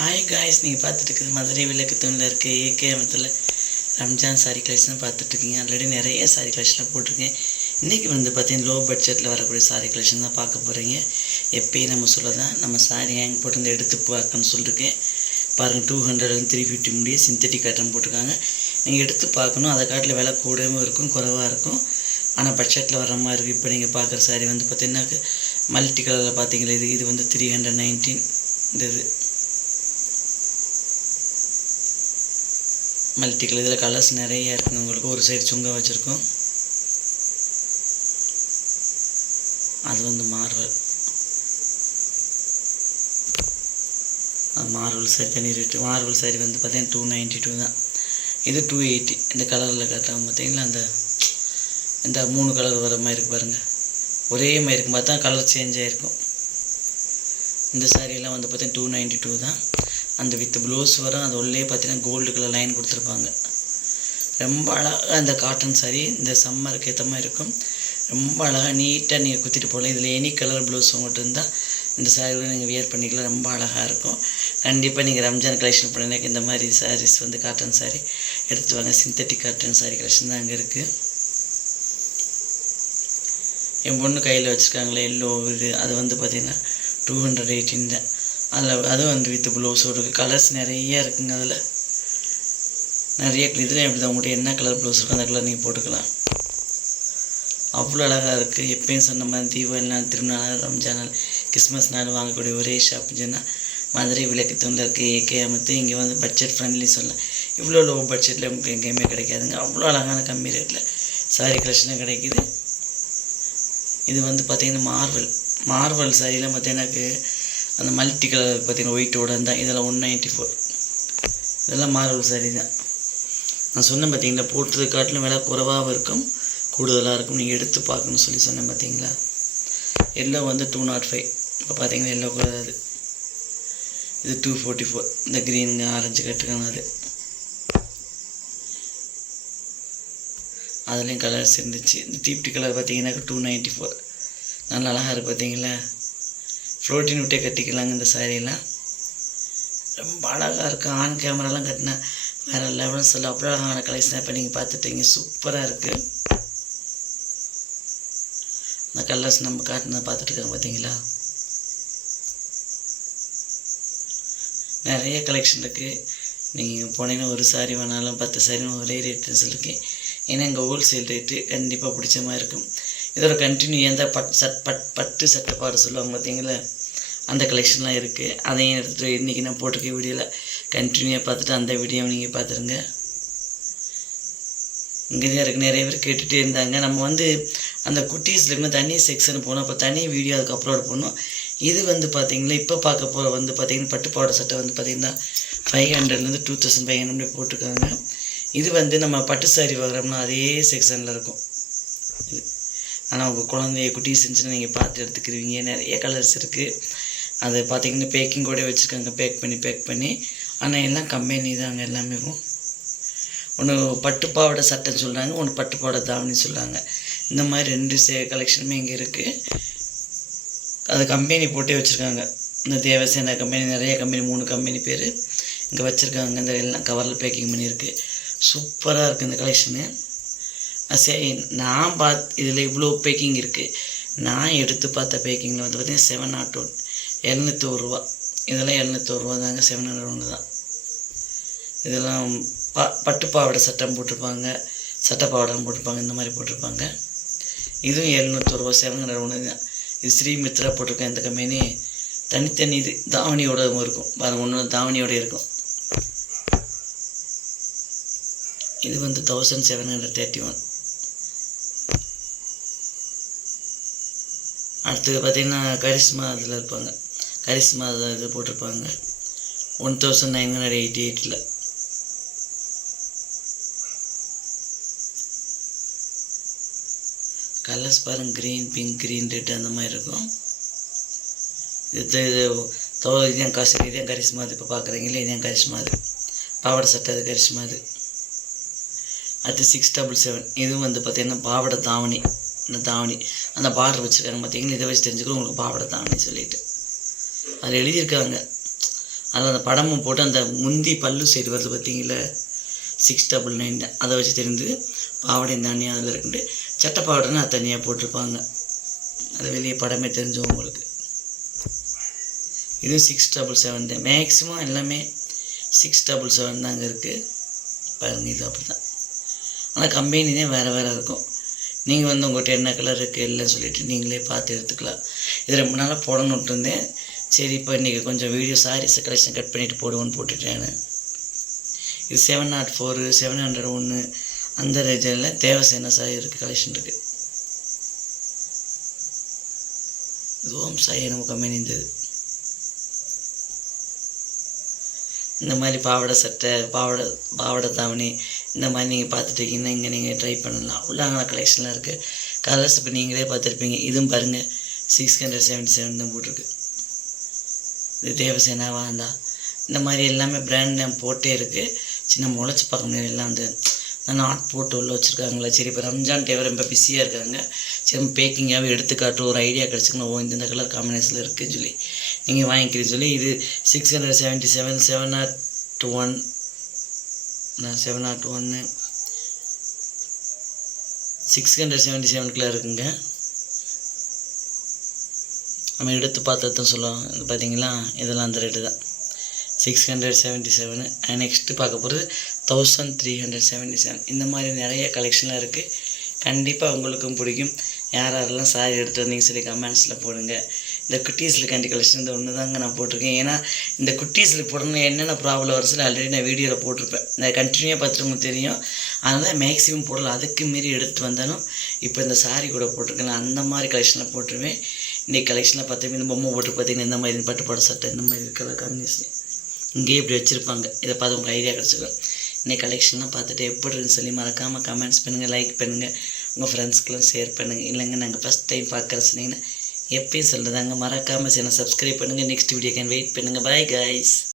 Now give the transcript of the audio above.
Hi guys நீங்கள் பார்த்துட்டு இருக்குது மதுரை விளக்கு தூணில் இருக்க ஏகேஎமத்தில் ரம்ஜான் சாரி கலெக்ஷன் பார்த்துட்ருக்கீங்க ஆல்ரெடி நிறைய சாரி கலெக்ஷன்லாம் போட்டிருக்கேன். இன்றைக்கி வந்து பார்த்தீங்கன்னா லோ பட்ஜெட்டில் வரக்கூடிய சாரி கலெக்ஷன் தான் பார்க்க போகிறீங்க எப்பயும் நம்ம சொல்ல தான் நம்ம சாரி ஹேங் போட்டு எடுத்து பார்க்கணும்னு சொல்லியிருக்கேன் பாருங்கள் டூ ஹண்ட்ரட் த்ரீ ஃபிஃப்டி முடிய சிந்தட்டிக் காட்டன் போட்டிருக்காங்க. நீங்கள் எடுத்து பார்க்கணும் அதை காட்டில் விலை கூடவும் இருக்கும் குறைவாக இருக்கும். ஆனால் பட்ஜெட்டில் வர மாதிரி இருக்குது இப்போ நீங்கள் பார்க்குற சாரி வந்து பார்த்தீங்கன்னா மல்டி கலரில் பார்த்தீங்களா இது? இது வந்து த்ரீ ஹண்ட்ரட் நைன்டீன் இந்த இது மல்டி கலர் இதில் கலர்ஸ் நிறைய இருக்குங்க உங்களுக்கு ஒரு சைடு சுங்க வச்சுருக்கோம். அது வந்து மார்வல் அது மார்வல் சாரி தனி ரேட்டு மார்வல் சாரி வந்து பார்த்தீங்கன்னா டூ நைன்ட்டி டூ தான். இது டூ எயிட்டி இந்த கலரில் கட்டுறாங்க பார்த்தீங்களா அந்த இந்த மூணு கலர் வர மாதிரி இருக்கு பாருங்கள் ஒரே மாதிரி இருக்கும். பார்த்தா கலர் சேஞ்ச் ஆகிருக்கும் இந்த சாரியெல்லாம் வந்து பார்த்தீங்கன்னா டூ நைன்ட்டி டூ தான். அந்த வித் ப்ளவுஸ் வரும் அது உள்ளே பார்த்தீங்கன்னா கோல்டு கலர் லைன் கொடுத்துருப்பாங்க. ரொம்ப அழகாக அந்த காட்டன் சாரி இந்த சம்மருக்கு ஏற்ற மாதிரி இருக்கும். ரொம்ப அழகாக நீட்டாக நீங்கள் குத்திட்டு போகலாம். இதில் எனி கலர் ப்ளவுஸ் உங்கள்கிட்ட இருந்தால் இந்த சாரியோட நீங்கள் வியர் பண்ணிக்கலாம். ரொம்ப அழகாக இருக்கும். கண்டிப்பாக நீங்கள் ரம்ஜான் கலெக்ஷன் பண்ணினாக்க இந்த மாதிரி சாரீஸ் வந்து காட்டன் சாரி எடுத்து வாங்க. சிந்தட்டிக் காட்டன் சாரீ கலெக்ஷன் தான் அங்கே இருக்குது என் பொண்ணு கையில் வச்சுருக்காங்களே எல்லோ இது. அது வந்து பார்த்திங்கன்னா டூ ஹண்ட்ரட் எயிட்டின் தான் அதில் அதுவும் வந்து வித் ப்ளவுஸும் இருக்குது கலர்ஸ் நிறைய இருக்குங்க அதில். நிறைய இதில் எப்படி தான் உங்கள்கிட்ட என்ன கலர் ப்ளவுஸ் இருக்கோ அந்த கலர் நீங்கள் போட்டுக்கலாம். அவ்வளோ அழகாக இருக்குது எப்பயும் சொன்ன மாதிரி தீபாவளி நாள் திருநாள் ரம்ஜான் நாள் கிறிஸ்மஸ் நாள் வாங்கக்கூடிய ஒரே ஷாப்னு சொன்னால் மதுரை விளக்கு தூண்டில் இருக்குது ஏகே அமைத்து இங்கே வந்து பட்ஜெட் ஃப்ரெண்ட்லி சொல்லலாம். இவ்வளோ லோ பட்ஜெட்டில் உங்களுக்கு எங்கேயுமே கிடைக்காதுங்க. அவ்வளோ அழகான கம்மி ரேட்டில் சாரி கலெக்ஷனும் கிடைக்குது. இது வந்து பார்த்திங்கன்னா மார்வல் மார்வல் சாரிலாம் பார்த்தீங்கன்னாக்கு அந்த மல்டி கலர் பார்த்தீங்கன்னா ஒயிட்டோட இருந்தால் இதெல்லாம் ஒன் நைன்ட்டி ஃபோர் இதெல்லாம் மார்வல் சரி தான். நான் சொன்னேன் பார்த்தீங்களா போட்டது காட்டிலும் விலை குறைவாகவும் இருக்கும் கூடுதலாக இருக்கும். நீங்கள் எடுத்து பார்க்கணும்னு சொல்லி சொன்னேன் பார்த்தீங்களா? எல்லோ வந்து டூ நாட் ஃபைவ் இப்போ பார்த்தீங்கன்னா எல்லோ கலர் அது இது டூ ஃபோர்ட்டி ஃபோர் இந்த க்ரீன் ஆரஞ்சு கட்டுக்கான அது. அதுலேயும் கலர்ஸ் இருந்துச்சு. இந்த தீப்டி கலர் பார்த்தீங்கன்னாக்கா டூ நைன்ட்டி ஃபோர் நல்லா அழகாக இருக்குது பார்த்தீங்களா? ஃப்ளோட்டின் விட்டே கட்டிக்கலாங்க இந்த சாரியெல்லாம் ரொம்ப அழகாக இருக்கும் ஆன் கேமராலாம் கட்டினா வேறு லெவல்ஸ் எல்லாம் அவ்வளோ அழகான கலெக்ஷன் இப்போ நீங்கள் பார்த்துட்டீங்க. சூப்பராக இருக்குது அந்த கலர்ஸ் நம்ம காட்டினதை பார்த்துட்ருக்காங்க பார்த்தீங்களா நிறைய கலெக்ஷன் இருக்குது நீங்கள் போனீங்கன்னா ஒரு சாரி வேணாலும் பத்து சாரி ஒரே ரேட்டு சொல்லியிருக்கேன் ஏன்னா இங்கே ஹோல்சேல் ரேட்டு கண்டிப்பாக பிடிச்ச மாதிரி இருக்கும். இதோட கண்டினியூ எந்த பட் சட் பட் பட்டு சட்டை பாட சொல்லுவாங்க பார்த்தீங்களா? அந்த கலெக்ஷன்லாம் இருக்குது அதையும் எடுத்துகிட்டு இன்றைக்கி நான் போட்டிருக்க வீடியோவில் கண்டினியூவாக பார்த்துட்டு அந்த வீடியோவை நீங்கள் பார்த்துருங்க. இங்கே தான் இருக்குது நிறைய பேர் கேட்டுகிட்டே இருந்தாங்க. நம்ம வந்து அந்த குட்டீஸில் இருந்து தனி செக்ஷன் போனோம். அப்போ தனி வீடியோ அதுக்கு அப்லோட் பண்ணோம். இது வந்து பார்த்திங்களா இப்போ பார்க்க போகிற வந்து பார்த்தீங்கன்னா பட்டு பாவாடை சட்டை வந்து பார்த்தீங்கன்னா ஃபைவ் ஹண்ட்ரட்லேருந்து டூ தௌசண்ட் ஃபைவ் ஹண்ட்ரட் போட்டிருக்காங்க. இது வந்து நம்ம பட்டு சாரி வாங்குறோம்னா அதே செக்ஷனில் இருக்கும். இது ஆனால் உங்கள் குழந்தைய குட்டி செஞ்சுன்னு நீங்கள் பார்த்து எடுத்துக்கிருவீங்க நிறைய கலர்ஸ் இருக்குது அது பார்த்தீங்கன்னா பேக்கிங் கூட வச்சுருக்காங்க. பேக் பண்ணி பேக் பண்ணி. ஆனால் எல்லாம் கம்பெனி தாங்க எல்லாமே ஒன்று பட்டுப்பாவோட சட்டைன்னு சொல்கிறாங்க ஒன்று பட்டுப்பாவோட தாவணி சொல்கிறாங்க இந்த மாதிரி ரெண்டு சே கலெக்ஷனுமே இங்கே இருக்குது அது கம்பெனி போட்டே வச்சுருக்காங்க. இந்த தேவசேனா கம்பெனி நிறைய கம்பெனி மூணு கம்பெனி பேர் இங்கே வச்சுருக்காங்க. இந்த எல்லாம் கவரில் பேக்கிங் பண்ணியிருக்கு. சூப்பராக இருக்குது இந்த கலெக்ஷனு சரி நான் பார்த்து இதில் இவ்வளோ பேக்கிங் இருக்குது நான் எடுத்து பார்த்த பேக்கிங்கில் வந்து பார்த்திங்கன்னா செவன் நாட் ஒன் எழுநூத்தோரு ரூபா இதெல்லாம் எழுநூத்தோரு ரூபா தாங்க. செவன் ஹண்ட்ரட் ஒன்று தான். இதெல்லாம் ப பட்டு பாவாடை சட்டம் போட்டிருப்பாங்க. சட்டை பாவாடம் போட்டிருப்பாங்க. இந்த மாதிரி போட்டிருப்பாங்க. இதுவும் எழுநூத்தோரு ரூபா செவன் ஹண்ட்ரட் ஒன்று தான். இது ஸ்ரீமித்ரா போட்டிருக்கேன் இந்த கம்பெனி. தனித்தனி இது. தாவணியோட இருக்கும். பாருங்க ஒன்று தாவணியோட இருக்கும். இது வந்து thousand seven hundred thirty one அடுத்தது பார்த்திங்கன்னா கரிஷ்மா அதில் இருப்பாங்க. கரிஷ்மா அதில் இது போட்டிருப்பாங்க. One thousand nine hundred eighty எயிட்டில் கலர்ஸ் பாருங்க. க்ரீன் பிங்க் க்ரீன் ரெட் அந்த மாதிரி இருக்கும். இது இது தோ இதுதான் காசு இதுதான் கரிஷ்மா அது இப்போ பார்க்குறீங்களே இதுதான் கரிஷ்மா அது பாவாடை சட்டை அது கரிஷ்மா அது அடுத்து சிக்ஸ் டபுள் செவன் இதுவும் வந்து பார்த்திங்கன்னா பாவாடை தாவணி. இந்த தாவணி அந்த பார்டர் வச்சுருக்காங்க பார்த்தீங்கன்னா இதை வச்சு தெரிஞ்சுக்கிறோம் உங்களுக்கு பாவாடை தாவணி சொல்லிட்டு. அதில் எழுதியிருக்காங்க. அதில் அந்த படமும் போட்டு அந்த முந்தி பல்லு சைடு வருது பார்த்தீங்களா சிக்ஸ் டபுள் நைன் அதை வச்சு தெரிந்து பாவாடை தனியாக அதில் இருக்குண்டு சட்டை பாவாடைன்னு அது தனியாக போட்டிருப்பாங்க. அது வெளியே படமே தெரிஞ்சோம் உங்களுக்கு. இது சிக்ஸ் டபுள் செவன் தான். மேக்ஸிமம் எல்லாமே சிக்ஸ் டபுள் செவன் தாங்க இருக்குது பாருங்க இது அப்படி தான் ஆனால் கம்பெனி தான் வேறு வேறு இருக்கும். நீங்கள் வந்து உங்கள்கிட்ட என்ன கலர் இருக்குது இல்லைன்னு சொல்லிவிட்டு நீங்களே பார்த்து எடுத்துக்கலாம். இது ரொம்ப நாளாக போடணுன்ட்டு இருந்தேன் சரி இப்போ இன்றைக்கி கொஞ்சம் வீடியோ சாரீஸ் கலெக்ஷன் கட் பண்ணிவிட்டு போடுவோன்னு போட்டுட்டேன் இது seven naught four seven hundred ஒன்று அந்த ரீஜனில் தேவசேனா சாரி இருக்குது கலெக்ஷன் இருக்குது இது ஓம் சாய் நமக்கு கம்பெனி இருந்தது இந்த மாதிரி பாவாடை சட்டை பாவாடை பாவாடை தாவணி இந்த மாதிரி நீங்கள் பார்த்துட்டு இருக்கீங்கன்னா இங்கே நீங்கள் ட்ரை பண்ணலாம். உள்ளாங்கலாம் கலெக்ஷன்லாம் இருக்குது கலர்ஸ் இப்போ நீங்களே பார்த்துருப்பீங்க. இதுவும் பாருங்கள் சிக்ஸ் ஹண்ட்ரட் செவன்ட்டி செவன் தான் போட்டிருக்கு. இது தேவசேனா வாந்தா. இந்த மாதிரி எல்லாமே பிராண்ட் நேம் போட்டே இருக்குது சின்ன முளைச்சி பார்க்க முடியாது. எல்லாம் அந்த நாட் போட்டு உள்ள வச்சுருக்காங்களா சரி இப்போ ரம்ஜான் டேவர் ரொம்ப பிஸியாக இருக்காங்க. சரி பேக்கிங்காகவே எடுத்துக்காட்டு ஒரு ஐடியா கிடச்சிக்கணும் ஓ இந்த கலர் காம்பினேஷனில் இருக்குதுன்னு சொல்லி. நீங்கள் வாங்கிக்கிறீங்கன்னு சொல்லி இது six hundred seventy seven seven naught one seven naught ஒன்று சிக்ஸ் ஹண்ட்ரட் செவன்ட்டி செவனுக்குள்ளே இருக்குங்க. நம்ம எடுத்து பார்த்ததும் சொல்லுவோம் இது பார்த்தீங்களா இதெல்லாம் அந்த ரேட்டு தான். Six hundred seventy seven next பார்க்க போகிறது thousand three hundred seventy seven இந்த மாதிரி நிறைய கலெக்ஷன்லாம் இருக்குது கண்டிப்பாக உங்களுக்கும் பிடிக்கும். யார் யாரெல்லாம் சாரி எடுத்து வந்தீங்க சொல்லி கமெண்ட்ஸில் போடுங்க. இந்த குட்டீஸில் கண்டி கலெக்ஷன் இந்த ஒன்று தாங்க நான் போட்டிருக்கேன். ஏன்னா இந்த குட்டீஸில் போடணும் என்னென்ன ப்ராப்ளம் வருஷம் ஆல்ரெடி நான் வீடியோவில் போட்டிருப்பேன். இந்த கண்டினியூவாக பார்த்துருங்க தெரியும். அதனால் மேக்ஸிமம் போடலாம். அதுக்கு மீறி எடுத்து வந்தாலும் இப்போ இந்த சாரி கூட போட்டிருக்கேன் அந்த மாதிரி கலெக்ஷனில் போட்டுருவேன். இன்றைக்கி கலெக்ஷனில் பார்த்தீங்கன்னா இந்த பொம்மை போட்டு பார்த்தீங்கன்னா இந்த மாதிரி பட்டுப்பாடு சட்டை இந்த மாதிரி இருக்கிற காம்பினேஷன் இங்கேயே இப்படி வச்சுருப்பாங்க. இதை பார்த்து உங்களுக்கு ஐடியா கிடச்சிடும் இன்னைக்கு கலெக்ஷன்லாம் பார்த்துட்டு எப்படி இருக்குன்னு சொல்லி மறக்காமல் கமெண்ட்ஸ் பண்ணுங்கள் லைக் பண்ணுங்கள் உங்கள் ஃப்ரெண்ட்ஸ்க்கெலாம் ஷேர் பண்ணுங்கள் இல்லைங்க நாங்கள் ஃபஸ்ட் டைம் பார்க்குற சொன்னீங்கன்னா எப்பயும் சொல்கிறதாங்க மறக்காமல் சேனல் சப்ஸ்கிரைப் பண்ணுங்கள் நெக்ஸ்ட் வீடியோ கேன் வெயிட் பண்ணுங்கள் பாய் கைஸ்